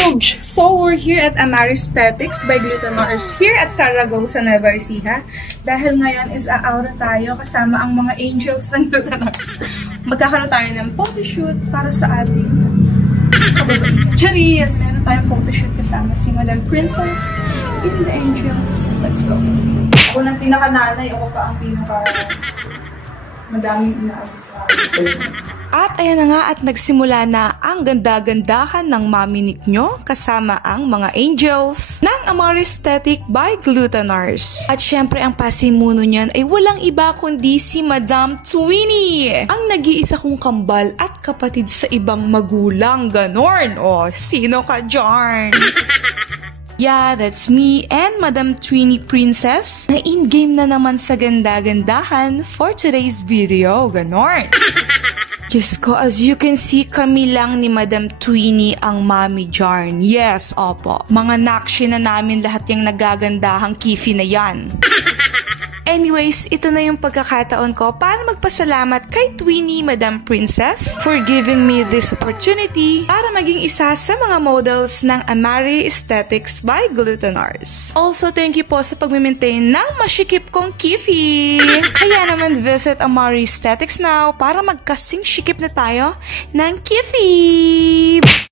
Booj! So, we're here at Amari Aesthetics by Glutenors here at Zaragoza, Nueva Ecija. Dahil ngayon is a-aura tayo kasama ang mga angels ng Glutenors. Magkakaroon tayo ng photoshoot para sa ating kababaihan. Charis! Meron tayong photoshoot kasama si Madam Princess in the angels. Let's go! Ako ng pinaka-nanay, ako pa ang madaming inaabos sa akin. At ayan na nga at nagsimula na ang ganda-gandahan ng Mami Nick nyo kasama ang mga angels ng Amari Aesthetic by Glutenors. At syempre ang pasimuno niyan ay walang iba kundi si Madam Twinnie, ang nag-iisa kong kambal at kapatid sa ibang magulang, ganorn. O, sino ka dyan? Yeah, that's me and Madam Twinnie Princess na in-game na naman sa ganda-gandahan for today's video, ganorn. Diyos ko, as you can see, kami lang ni Madam Twinnie ang Mami Jarn. Yes, opo. Mga nakshi na namin lahat yung nagagandahang kifi na yan. Anyways, ito na yung pagkakataon ko para magpasalamat kay Twinnie, Madam Princess, for giving me this opportunity para maging isa sa mga models ng Amari Aesthetics by Glutenors. Also, thank you po sa pag-maintain ng masikip kong kifi. Kaya naman visit Amari Aesthetics now para magkasing sikip na tayo ng kifi.